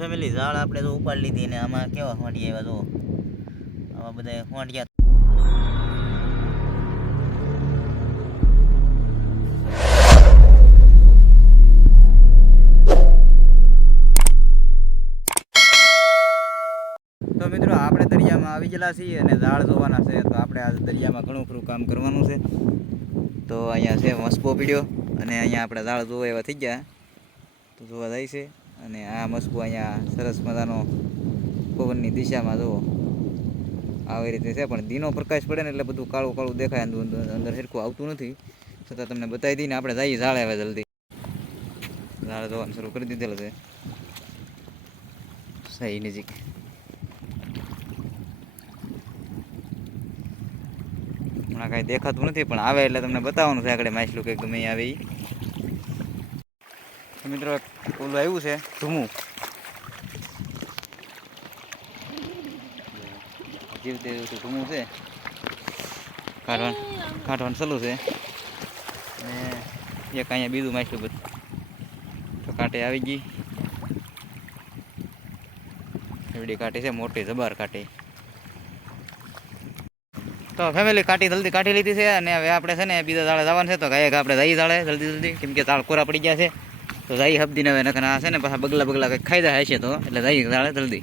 Family ઝાડ આપણે તો ઉપાડી લીધી ને આમાં કેવા હોંડિયા આવ્યા જો આવા બધા હોંડિયા તો મિત્રો આપણે દરિયામાં આવી ગયેલા છીએ અને ઝાડ જોવાના છે તો આપણે આ દરિયામાં ઘણું ખરું કામ કરવાનું છે તો અહીંયા છે મસ્કો પીડ્યો અને અહીંયા આપણે ઝાડ જોવા એવા થઈ ગયા તો જોવા જાય છે અને આ મસ્કો અહીંયા સરસ મજાનો પવનની દિશામાં જુઓ આવી રીતે છે પણ દીનો પ્રકાશ પડે ને એટલે બધું કાળું કાળું દેખાય અંદર સરખું આવતું નથી છતાં તમને બતાવી દઈને આપણે જઈએ ઝાડ આવે જલ્દી ઝાડ જોવાનું શરૂ કરી દીધેલું છે સહી નજીક હમણાં કાંઈ દેખાતું નથી પણ આવે એટલે તમને બતાવવાનું છે આગળ માછલું કે ગમે આવે એ મિત્રો ઓલું આવ્યું છે ધૂમું જીવતે ધૂમું છે કાઢવાનું સલું છે અને એક અહીંયા બીજું માછલું બધું તો કાંટે આવી ગઈ એવડી કાંટી છે મોટી જબર કાંટી તો ફેમિલી કાંટી જલ્દી કાઢી લીધી છે અને હવે આપણે છે ને બીજા ઝાડે જવાનું છે તો ગાયક આપણે જઈ ઝાડે જલ્દી કેમ કે ઝાડ કોરા પડી ગયા છે તો જઈ હબદીને હવે નકર આ છે ને પાછા બગલા કંઈક ખાઈ હશે તો એટલે જઈ ઝાડે જલ્દી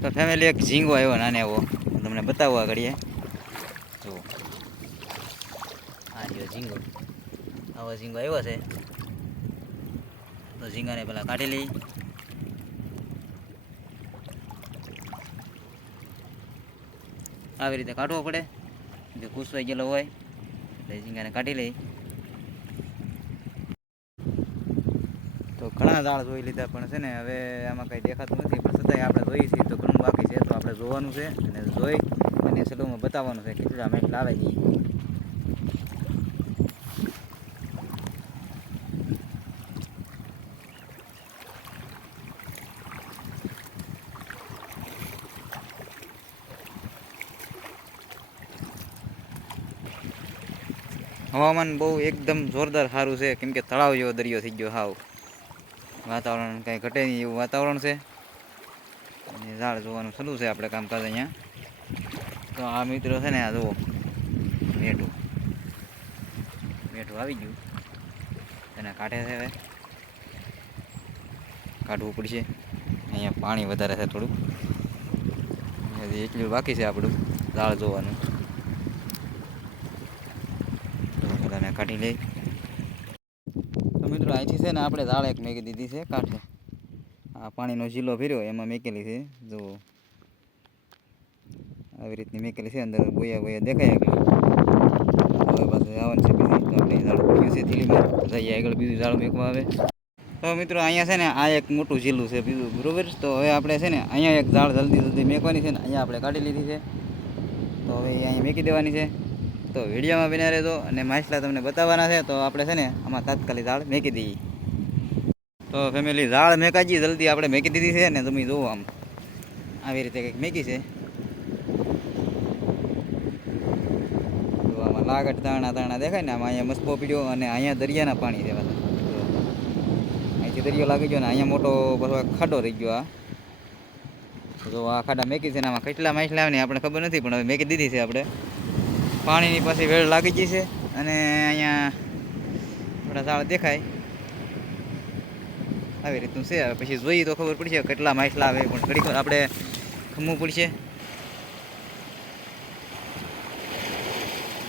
તો ફેમિલી એક ઝીંગો આવ્યો નાને એવો તમને બતાવો આ ઘડીએ જો આ રહ્યો ઝીંગો આવો ઝીંગો આવ્યો છે તો ઝીંગાને પેલા કાઢી લઈ આવી રીતે કાઢવો પડે જો કૂસવાઈ ગયેલો હોય એટલે ઝીંગાને કાઢી લઈ તો ઘણા ઝાડ જોઈ લીધા પણ છે ને હવે આમાં કંઈ દેખાતું નથી પણ છતાંય આપણે જોઈએ છીએ તો ઘણું બાકી છે તો આપણે જોવાનું છે અને જોઈ અને સલુમાં બતાવવાનું છે કેટલા માછલા આવે છે હવામાન બહુ એકદમ જોરદાર સારું છે કેમ કે તળાવ જેવો દરિયો થઈ ગયો હાવ વાતાવરણ કાંઈ ઘટે નહીં એવું વાતાવરણ છે અને ઝાડ જોવાનું સલું છે આપણે કામકાજ અહીંયા તો આ મિત્રો છે ને આ જુઓ મેઠું આવી ગયું એના કાંઠે છે હવે કાઢવું પડશે અહીંયા પાણી વધારે છે થોડુંક હજી એટલું બાકી છે આપણું ઝાડ જોવાનું બધાને કાઢી લઈ તો મિત્રો અહીંથી છે ને આપણે ઝાડ એક મેકી દીધી છે કાંઠે આ પાણીનો ઝીલો ભર્યો એમાં મેકેલી છે જો આવી રીતની મેકેલી છે અંદર બોયા દેખાય આગળ હવે પાછું આવવાનું છે બીજી તો આપણે ઝાડ પડ્યું છે થીલીમાં જઈએ આગળ બીજું ઝાડ મેકવા આવે તો મિત્રો અહીંયા છે ને આ એક મોટું ઝીલું છે બીજું બરોબર તો હવે આપણે છે ને અહીંયા એક ઝાડ જલ્દી મેકવાની છે ને અહીંયા આપણે કાઢી લીધી છે તો હવે અહીંયા મેકી દેવાની છે તો વિડીયોમાં બન્યા રહેજો અને માછલા તમને બતાવવાના છે તો આપણે છે ને આમાં તાત્કાલિક ઝાડ મેકી દઈએ તો ફેમિલી ઝાડ મેકાજી જલ્દી આપણે મેકી દીધી છે ને તમે જુઓ આમ આવી રીતે કંઈક મેકી છે તો આમાં લાગટ તાણા દેખાય ને આમાં અહીંયા મસ્કો પીડ્યો અને અહીંયા દરિયાના પાણી છે બધા અહીંથી દરિયો લાગી ગયો ને અહીંયા મોટો બધો ખાડો રહી ગયો આ જો આ ખાડા મેકી છે ને આમાં કેટલા માછલા આવે ને આપણે ખબર નથી પણ હવે મેકી દીધી છે આપણે પાણીની પાછી વેળ લાગી ગઈ છે અને અહીંયા થોડા ઝાડ દેખાય આવી રીતનું છે હવે પછી જોઈએ તો ખબર પડશે કેટલા માછલા આવે પણ ઘડીક આપણે ખમવું પડશે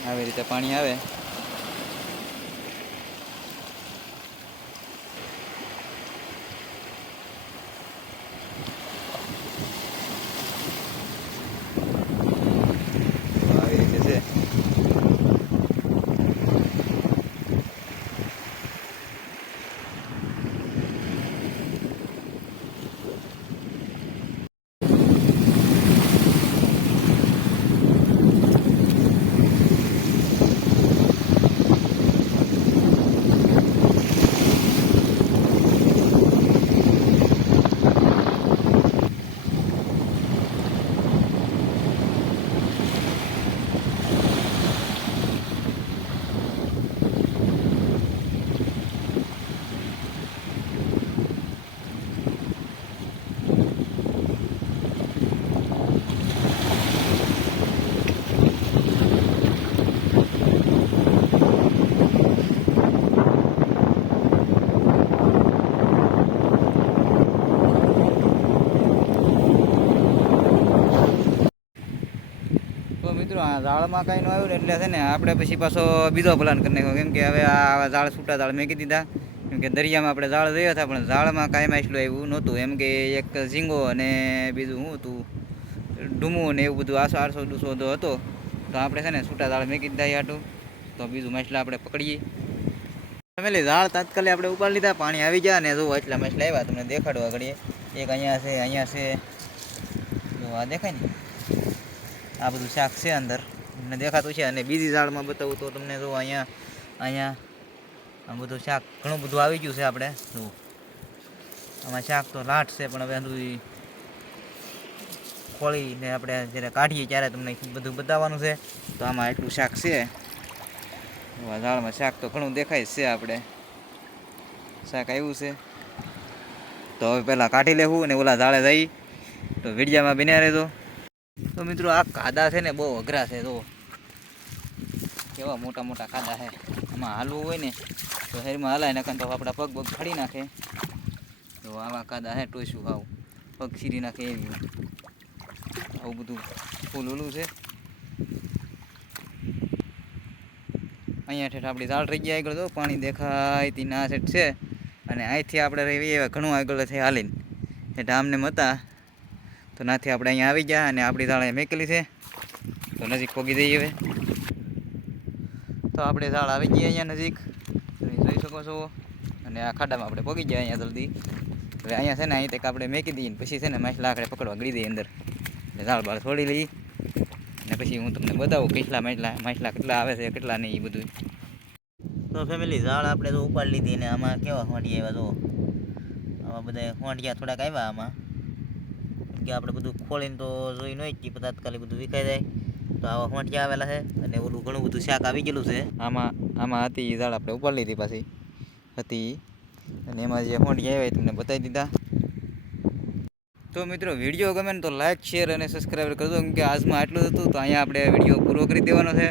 આવી રીતે પાણી આવે આવી રીતે છે આ ઝાડમાં કાંઈ ન આવ્યું ને એટલે છે ને આપણે પછી પાછો બીજો પ્લાન કરી નાખ્યો, કેમ કે હવે આ ઝાડ છૂટા ઝાડ મેકી દીધા. કેમ કે દરિયામાં આપણે ઝાડ જોયા હતા પણ ઝાડમાં કાંઈ માછલું આવ્યું નહોતું. એમ કે એક ઝીંગો અને બીજું શું હતું ડૂમું ને એવું બધું 800-200 હતો. તો આપણે છે ને છૂટા ઝાડ મેકી દીધા હાટું. તો બીજું માછલા આપણે પકડીએ. ફેમિલી ઝાડ તાત્કાલિક આપણે ઉપાડી લીધા, પાણી આવી ગયા ને જો એટલા માછલા આવ્યા. તમને દેખાડવા ઘડીએ. એક અહીંયા છે જો આ દેખાય ને આ બધું શાક છે અંદર તમને દેખાતું છે. અને બીજી ઝાડમાં બતાવું તો તમને જો અહીંયા આ બધું શાક ઘણું બધું આવી ગયું છે. આપણે જો આમાં શાક તો લાટ છે પણ હવે બધું ખોળીને આપણે જ્યારે કાઢીએ ત્યારે તમને બધું બતાવવાનું છે. તો આમાં એટલું શાક છે. ઝાડમાં શાક તો ઘણું દેખાય છે. આપણે શાક આવ્યું છે તો હવે પહેલાં કાઢી લેવું અને ઓલા ઝાડે જઈ. તો વિડીયામાં બન્યા રહેજો. તો મિત્રો આ કાદા છે ને બહુ અઘરા છે. તો કેવા મોટા મોટા કાદા છે. આમાં હાલવું હોય ને તો શરીરમાં હલાય નાખે તો આપણા પગ ફાડી નાખે. તો આવા કાદા છે ટોસું ખાવું પગ સીરી નાખે એવી. આવું બધું ફૂલ ઓલું છે. અહીંયા ઠેઠ આપણી ઝાડ રહી ગયા આગળ તો પાણી દેખાય તી ના સેટ છે. અને અહીંથી આપણે રહી ઘણું આગળ થઈ હાલીને હેઠ આમને હતા. તો નાથી આપણે અહીંયા આવી ગયા અને આપણી ઝાડ અહીંયા મેકેલી છે. તો નજીક પગી જઈએ હવે. તો આપણે ઝાડ આવી ગયા અહીંયા નજીક તમે જોઈ શકો છો. અને આ ખાડામાં આપણે પગી ગયા અહીંયા જલ્દી. હવે અહીંયા છે ને અહીં તક આપણે મેકી દઈએ પછી છે ને માછલા આખરે પકડવા ગળી દઈએ અંદર. એટલે ઝાડ બાળ છોડી લઈએ અને પછી હું તમને બતાવું કેટલા માછલા કેટલા આવે છે કેટલા નહીં એ બધું. તો ફેમિલી ઝાડ આપણે તો ઉપાડી લીધી ને આમાં કેવા હોંડિયા આવ્યા. તો આવા બધા હોંડિયા થોડાક આવ્યા આમાં. કે આપણે બધું ખોલીને તો જોઈ ન જ તાત્કાલિક બધું વિખાઈ જાય. તો આવા હોંટિયા આવેલા છે અને ઓલું ઘણું બધું શાક આવી ગયેલું છે. આમાં હતી એ ઝાડ આપણે ઉપાડી લીધી પાછી હતી અને એમાં જે હોંટિયા આવ્યા તમને બતાવી દીધા. તો મિત્રો વિડીયો ગમે ને તો લાઇક શેર અને સબસ્ક્રાઈબ કરજો. કેમ કે આજમાં આટલું હતું તો અહીંયા આપણે વિડીયો પૂરો કરી દેવાનો છે.